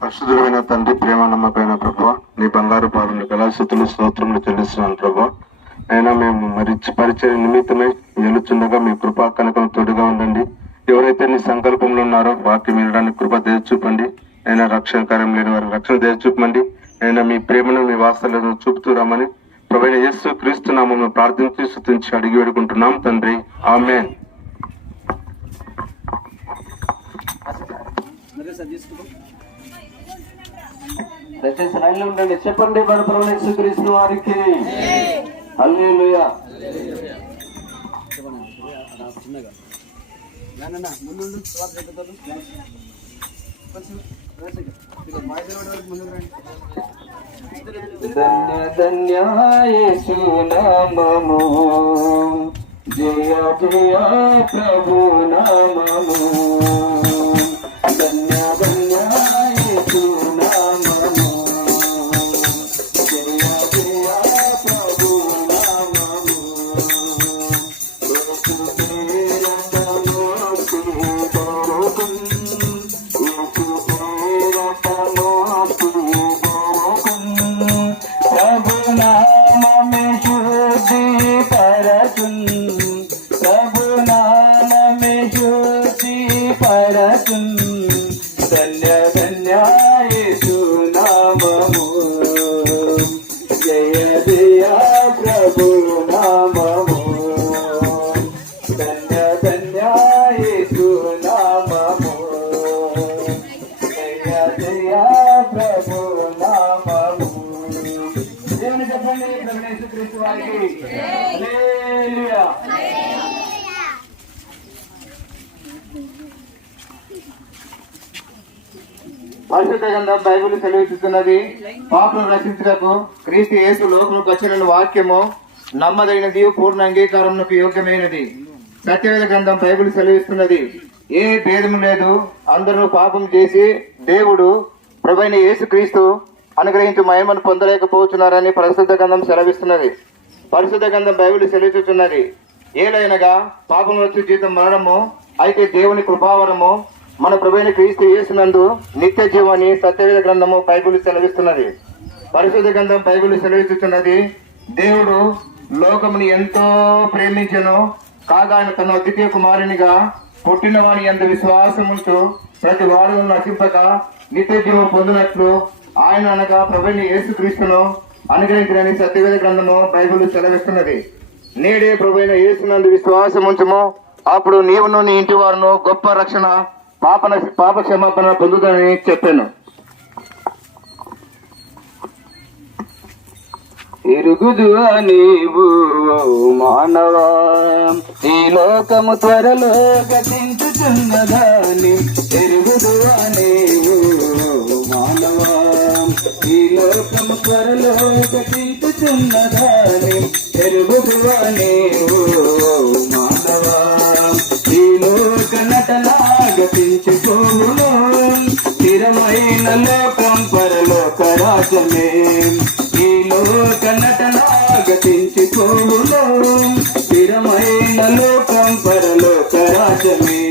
పరిశుద్ధుడైన తండ్రి ప్రేమ నమ్మకమైన ప్రభు నీ బంగారు పాదములు కళాశతులు స్తోత్రములు చెల్లిస్తున్నాను ప్రభు. అయినా మేము మరి పరిచయ నిమిత్తమై వెలుచుండగా మీ కృపా కనకం తోడుగా ఉండండి. ఎవరైతే నీ సంకల్పంలో ఉన్నారో వాక్యం వినడానికి కృప చూపండి అయినా రక్షణ కార్యం లేని వారి రక్షణ చూపండి అయినా మీ ప్రేమను మీ వాస్తలను చూపుతూ రమ్మని ప్రభైన యేసు క్రీస్తు నామను ప్రార్థించి స్తుతించి అడిగి వేడుకుంటున్నాం తండ్రి. ఆమెన్. దయచేసి లైన్లో ఉండండి. చెప్పండి మన ప్రభువు యేసుక్రీస్తు వారికి. హల్లెలూయా. ధన్య ధన్య నామము. జయ జయ ప్రభు నామము. அழகும் పరిశుద్ధ గ్రంథం బైబిల్ సెలవిస్తున్నది. పాపను రక్షించుటకు క్రీస్తు యేసు లోకములకు వచ్చిన వాక్యము నమ్మదగినది పూర్ణ అంగీకారమునకు యోగ్యమైనది. సత్యవేద గ్రంథం బైబిల్ సెలవిస్తున్నది. ఏ భేదం లేదు. అందరూ పాపం చేసి దేవుడు ప్రభైన యేసు క్రీస్తు అనుగ్రహించి మహిమను పొందలేకపోతున్నారని పరిశుద్ధ గంధం సెలవిస్తున్నది. పరిశుద్ధ గంధం బైబిల్ సెలవిస్తున్నది. ఏలైనగా పాపం వచ్చి జీతం మరణము అయితే దేవుని కృపావరము మన ప్రభుత్వ క్రీస్తు చేసినందు నిత్య జీవాన్ని సత్యవేద గ్రంథము బైబుల్ సెలవిస్తున్నది. పరిశుద్ధ గ్రంథం బైబుల్ సెలవిస్తున్నది. దేవుడు లోకముని ఎంతో ప్రేమించను. కాగా ఆయన తన ద్వితీయ కుమారునిగా పుట్టిన వాని ఎంత విశ్వాసముంచు ప్రతి వాడు నశింపక నిత్య జీవం పొందినట్లు ఆయన అనగా ప్రభుని యేసు క్రీస్తును అనుగ్రహించడని సత్యవేద గ్రంథము బైబుల్ సెలవిస్తున్నది. నేడే ప్రభుైన యేసునందు విశ్వాసం ఉంచము. అప్పుడు నీవును నీ ఇంటి వారును గొప్ప రక్షణ పాపన పాప క్షమాపణ పొందుతానని చెప్పాను. ఎరుగుదు నీవు మానవా ఈ లోకము త్వరలో గతించుచున్నదాని ఎరుగుదు నీవు మానవా ఈ లోకము త్వరలో గతించుచున్నదాని ఎరుగుదు నీవు మానవా. నటనా స్థిరమైన లోకం పరలోక రాజమే ఈ లోక నటన గతించుకోమును స్థిరమైన లోకం పరలోక రాజమే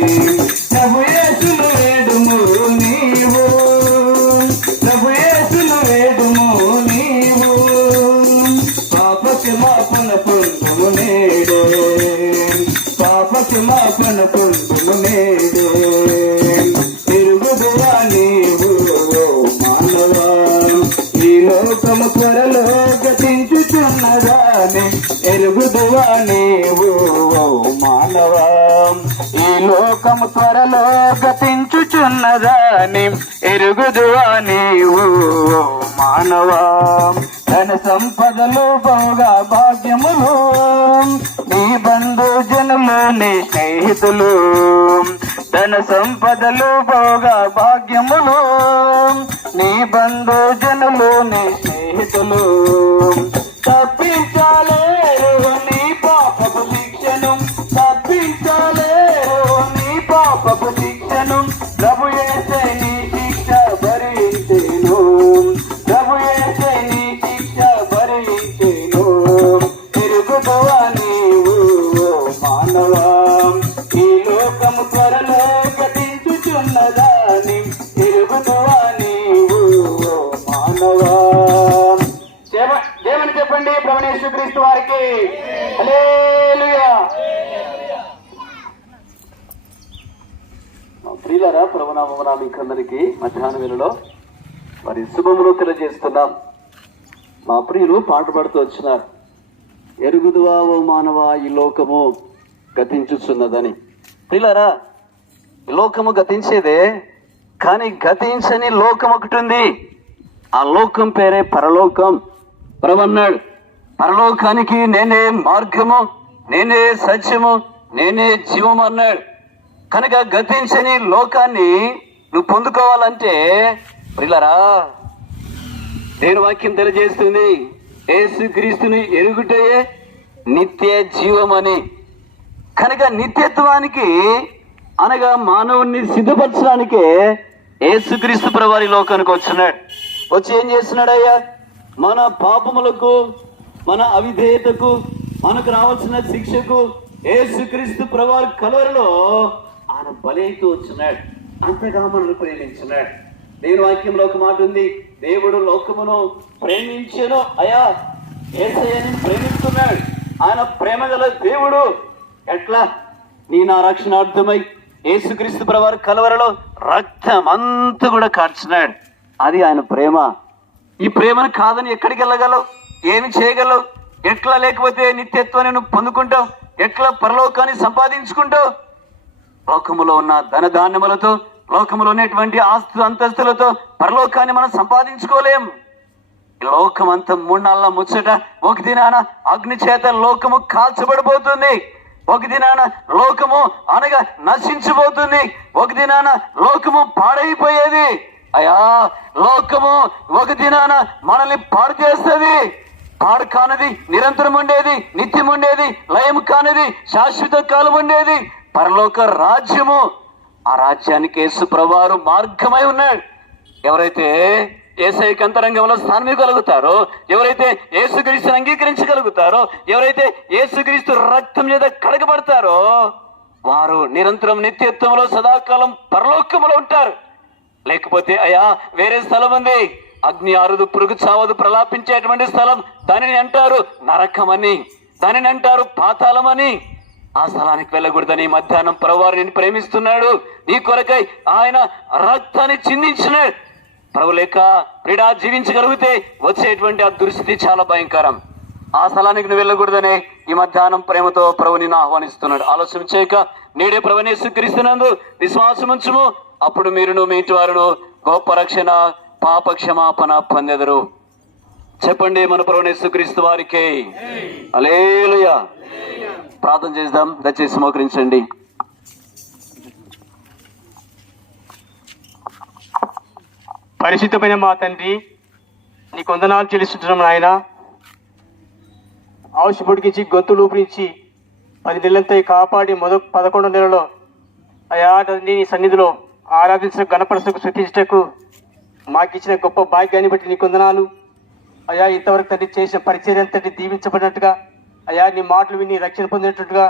ప్రభు యేసును వేడుము నీవు. ప్రభు వేడుము నీవు. పాప క్షమాపణ పొందుము నేడే. పాప క్షమాపణ పొందుము నేడే. ఎరుగుదువా నీవు ఓ మానవా. ఈ లోకము త్వరలో గతించుచున్నదాని ఎరుగుదువా నీవు ఓ మానవా. ధన సంపదలు బహుగా భాగ్యములు నీ బంధు జనులు నీ స్నేహితులు. ధన సంపదలు బహుగా భాగ్యములు నీ బంధు జనులు నీ స్నేహితులు. తప్పించాలే మానవా చెప్పండి ప్రవణేశ్వర క్రీస్తు వారికి ప్రియులరా ప్రభునామమున మీకందరికీ మధ్యాహ్న వేళలో మరి శుభములు తెలియజేస్తున్నాం. మా ప్రియులు పాట పాడుతూ వచ్చినారు. ఎరుగుదువా ఓ మానవా ఈ లోకము గతించుచున్నదని. ప్రియులరా లోకము గతించేదే కానీ గతించని లోకం ఒకటి ఉంది. ఆ లోకం పేరే పరలోకం. ప్రభన్నాడు పరలోకానికి నేనే మార్గము నేనే సత్యము నేనే జీవము అన్నాడు. కనుక గతించని లోకాన్ని నువ్వు పొందుకోవాలంటే ప్రిలరా దేని వాక్యం తెలియజేస్తుంది యేసుక్రీస్తుని ఎరుగుటయే నిత్య జీవమని. కనుక నిత్యత్వానికి అనగా మానవుణ్ణి సిద్ధపరచడానికే ఏసుక్రీస్తు ప్రవారి లోకానికి వచ్చినాడు. వచ్చి ఏం చేస్తున్నాడయ్యా? మన పాపములకు మన అవిధేయతకు మనకు రావాల్సిన శిక్షకు ఏసుక్రీస్తు ప్రవారి కలవరలో ఆయన బలైతూ వచ్చినాడు. అంతగా మనల్ని ప్రేమించినాడు. దేని వాక్యంలో ఒక మాట ఉంది. దేవుడు లోకమును ప్రేమించను. అయా ఏసయ్యని ప్రేమిస్తున్నాడు. ఆయన ప్రేమ గల దేవుడు. ఎట్లా? నీ నా రక్షణార్థమై ఏసుక్రీస్తు ప్రవారు కలవరలో రక్తం అంతా కూడా కార్చినాడు. అది ఆయన ప్రేమ. ఈ ప్రేమను కాదని ఎక్కడికి వెళ్ళగలవు? ఏమి చేయగలవు? ఎట్లా లేకపోతే నిత్యత్వాన్ని నువ్వు పొందుకుంటావు? ఎట్లా పరలోకాన్ని సంపాదించుకుంటావు? లోకములో ఉన్న ధనధాన్యములతో లోకములో ఉన్నటువంటి ఆస్తు అంతస్తులతో పరలోకాన్ని మనం సంపాదించుకోలేం. లోకం అంతా మూడు ముచ్చట ఒక దినాన అగ్ని చేత లోకము కాల్చబడిపోతుంది. ఒక దినాన లోకము అనగా నశించిపోతుంది. ఒక దినాన లోకము పాడైపోయేది. అయా లోకము ఒక దినాన మనల్ని పాడు చేస్తుంది. పాడు కానిది నిరంతరం ఉండేది నిత్యం ఉండేది లయం కానిది శాశ్వత కాలం ఉండేది. పరలోక రాజ్యము ఆ రాజ్యానికి యేసు ప్రభువారు మార్గమై ఉన్నాడు. ఎవరైతే ఏసైకి అంతరంగంలో స్థానం కలుగుతారో ఎవరైతే ఏసుక్రీస్తుని అంగీకరించగలుగుతారో ఎవరైతే ఏసుక్రీస్తు రక్తం మీద కడగబడతారో వారు నిరంతరం నిత్యత్వంలో సదాకాలం పరలోకములో ఉంటారు. లేకపోతే అయ్యా వేరే స్థలం ఉంది. అగ్ని ఆరుదు పురుగు చావదు ప్రలాపించేటువంటి స్థలం దానిని అంటారు నరకమని. దానిని అంటారు పాతాళమని. ఆ స్థలానికి వెళ్ళకూడదని మధ్యాహ్నం ప్రభువారు నేను ప్రేమిస్తున్నాడు. నీ కొరకై ఆయన రక్తాన్ని చిందించినాడు. ప్రభు లేక క్రీడా జీవించగలిగితే వచ్చేటువంటి ఆ దుస్థితి చాలా భయంకరం. ఆ స్థలానికి నువ్వు వెళ్ళకూడదని ఈ మధ్యాహ్నం ప్రేమతో ప్రభు నిన్ను ఆహ్వానిస్తున్నాడు. ఆలోచన చేయక నేడే ప్రభుని స్వీకరిస్తున్నందు విశ్వాసం ఉంచుము అప్పుడు మీరును మీ ఇంటి వారును గొప్ప రక్షణ పాప క్షమాపణ పొందెదరు. చెప్పండి మన ప్రభుని యేసుక్రీస్తు వారికి. అలేలుయా ప్రార్థన చేద్దాం దయచేసి మోకరించండి. పరిశుద్ధమైన మా తండ్రి నీ కొందనాలు చెల్లిస్తున్నాం నాయన. ఆవుషి పొడిగించి గొంతులు లూపించి పది నెలలతో కాపాడి మొద పదకొండు నెలలో అయా తండ్రి నీ సన్నిధిలో ఆరాధించిన గణపరచకు శృతించటకు మాకు ఇచ్చిన గొప్ప భాగ్యాన్ని బట్టి నీ కొందనాలు. అయా ఇంతవరకు తండ్రి చేసిన పరిచర్య తండ్రి దీవించబడినట్టుగా అయా నీ మాటలు విని రక్షణ పొందినట్టుగా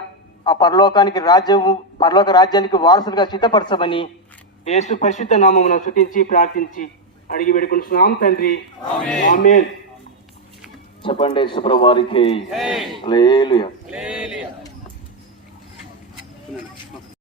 ఆ పరలోకానికి రాజ్యము పరలోక రాజ్యానికి వారసులుగా సిద్ధపరచమని యేసు పరిశుద్ధ నామమున శృతించి ప్రార్థించి అడిగి వేడుకుంటున్నాం తండ్రి. ఆమేన్. చెప్పండి యేసుప్రభు వారికి హల్లెలూయా.